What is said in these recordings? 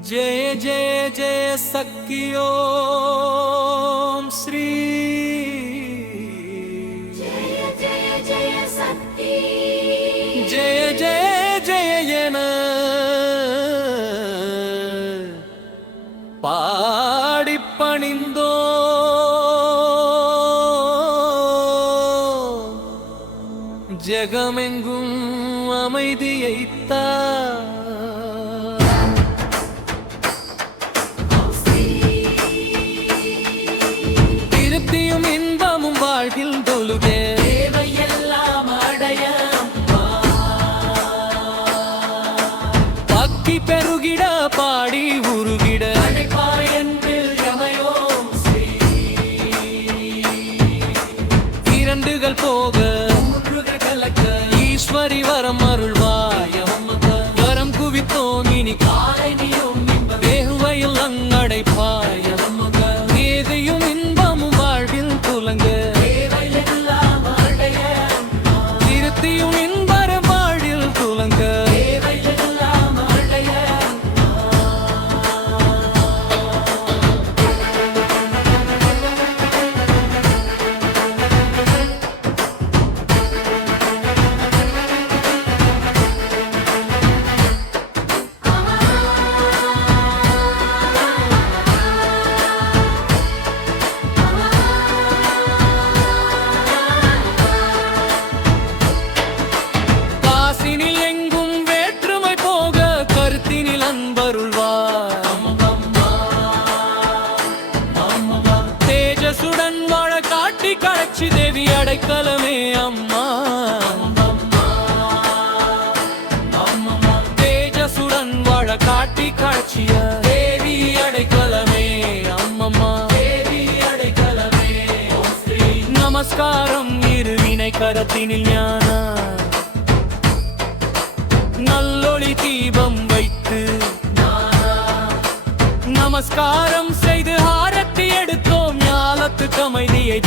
जय जय जय सखियों श्री जय जय जय शक्ति जय जय जयन पाடி பணிந்தோ ஜெகமெங்கும் அமைதியைத்தா திருப்தியும் இன்பமும் வாழ்வில் தொழுதே தேவையெல்லாம் அடைய பக்தி பெருகிட பாடி உருகிட அடைப்பாயன்பில் யமயோம் ஸ்ரீ இரண்டுகள் போக மூன்றுகள் கலக்க ஈஸ்வரி வரம் அருள்வாய் வரம் குவித்தோம் இனி காலை நீயும் இன்பம் தேகுவையில் அங்கடைப்பாய் ஏதையும் இன்பமும் வாழ்வில் துலங்க தேவையெல்லாம் அடைய திருப்தியும் இன்பரும் வாழ்வில் துலங்க தேவையெல்லாம் அடைய காசினில் எங்கும் வேற்றுமை போக கருத்தினில் அன்பருள்வாய் தேஜசுடன் வாழ காட்டி காட்சி தேவி அடைக்கலமே அம்மா தேஜசுடன் வாழ காட்டி காட்சிய தேவி அடைக்கலமே அம்மம்மா தேவி அடைக்கலமே ஓம் ஸ்ரீ நமஸ்காரம் இருவினை கரத்தினில் ஞான நல்லொளி தீபம் வைத்து நமஸ்காரம் செய்து ஆரத்தி எடுத்தோம் ஞாலத்துக்கு அமைதியை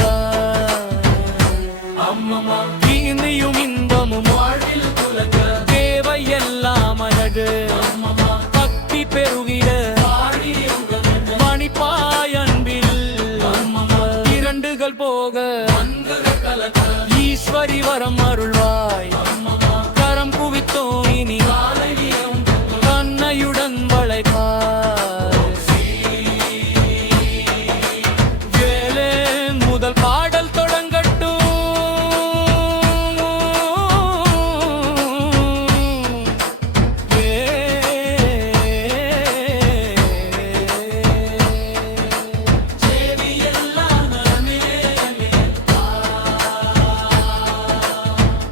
அம்மம்மா இந்தியும் இன்பமும் வாழ்வில் துலங்க தேவை எல்லாம் அழகு அம்மம்மா பக்தி பெருகிட பாடி உங்கள் மணிப்பாய் அன்பில் இரண்டுகள் போக அங்குகள் கலக்க ஈஸ்வரி வரம் அருள்வாய் அம்மம்மா கரம் குவித்தோம் இனி காலை நீயும் கண்ணையுடன் வளைப்பாய் வேலே முதல் பாடல் தொடங்கட்டும் தேவி எல்லாம் நலமே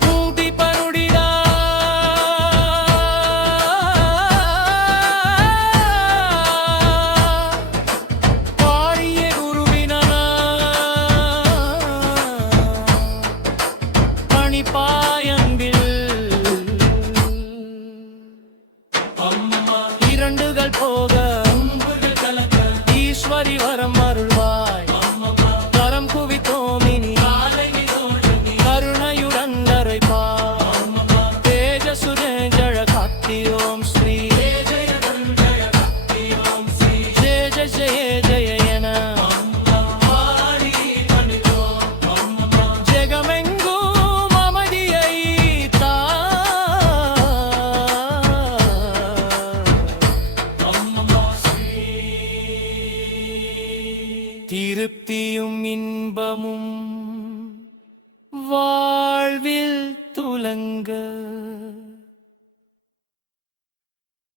பூட்டி பருடிடா பாடிய குருவினா பணிப்பாயம்பில் அம்மம்மா இரண்டுகள் போக அங்குகள் கலக்க ஈஸ்வரி வரம் அருள்வாய் அம்மம்மா கரம் குவித்தோம் இனி காலை நீயும் கருணையுடன் அரைப்பாய் அம்மம்மா தேஜசுரே ஜழ காத்தி ஓம் ஸ்ரீ ஜெய ஜெய ஜெய பக்தி ஓம் ஸ்ரீ ஜெய ஜெய ஜெய ஜெய என அம்மம்மா பாடி பணிந்தோம் அம்மம்மா ஜெகமெங்கும் அமைதியை தா அம்மம்மா ஸ்ரீ திருப்தியும் இன்பமும் வாழ்வில் துலங்க